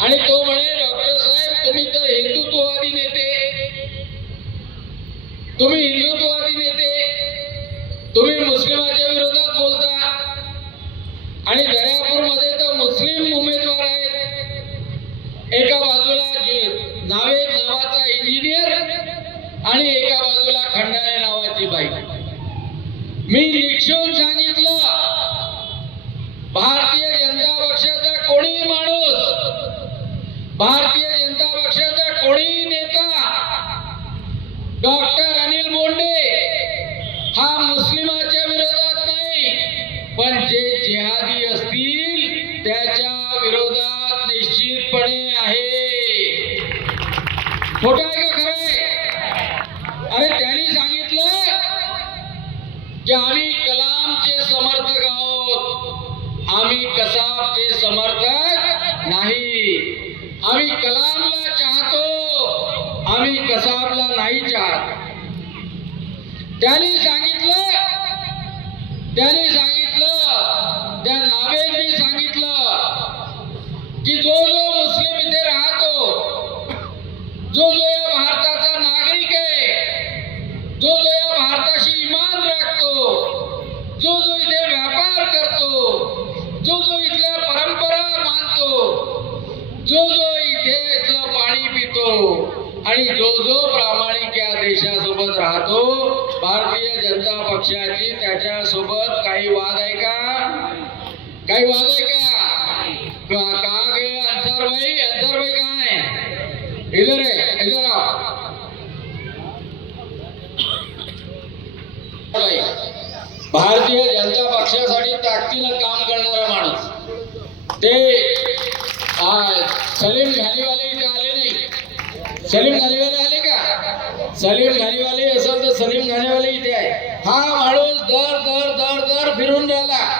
आणि तो म्हणे डॉक्टर साहेब तुम्ही तर हिंदुत्ववादी नेते. तुम्ही हिंदुत्ववादी नेते. तुम्ही मुस्लिमाच्या विरोधात बोलता. आणि दर्यापूरमध्ये तर मुस्लिम उमेदवार आहेत. एका बाजूला नावे नावेद नावाचा इंजिनियर आणि एका बाजूला खंडाळे नावाची बाई. मी निक्षून सांगितलं भारतीय जनता पक्षाचा कोणी माणूस भारतीय जनता पक्षाचा कोणी नेता डॉक्टर अनिल बोंडे हा मुस्लिमाच्या विरोधात नाही पण जे जिहादी असतील त्याच्या विरोधात निश्चितपणे आहे. खोटं आहे का खरं आहे अरे त्यांनी सांगितलं की आम्ही कलामचे समर्थक आहोत. आम्ही कसाबचे समर्थक नाही. आम्ही कलामला चाहतो आम्ही कसाबला नाही चाहत. त्यांनी सांगितलं त्यांनी सांगितलं त्या नावेदनी सांगितलं की जो जो मुस्लिम इथे राहतो जो जो या भारताचा नागरिक आहे जो जो या भारताशी इमान राखतो जो जो इथे व्यापार करतो जो जो इथल्या परंपरा मानतो जो जो इथे इथलं पाणी पितो. आणि जो जो प्रामाणिक या देशासोबत राहतो भारतीय जनता पक्षाची त्याच्यासोबत काही वाद आहे का? काही वाद आहे का? का गे अन्सार भाई अन्सार भाई काय इधर आहे इधर भारतीय जनता पक्षासाठी ताकदीनं का करणारा माणूस ते आ, सलीम घालीवाले इथे आले नाही. सलीम घालीवाले आले का? सलीम घालीवाले असेल तर सलीम घालीवाले इथे आहे. हा माणूस दर दर दर दर फिरून राहिला.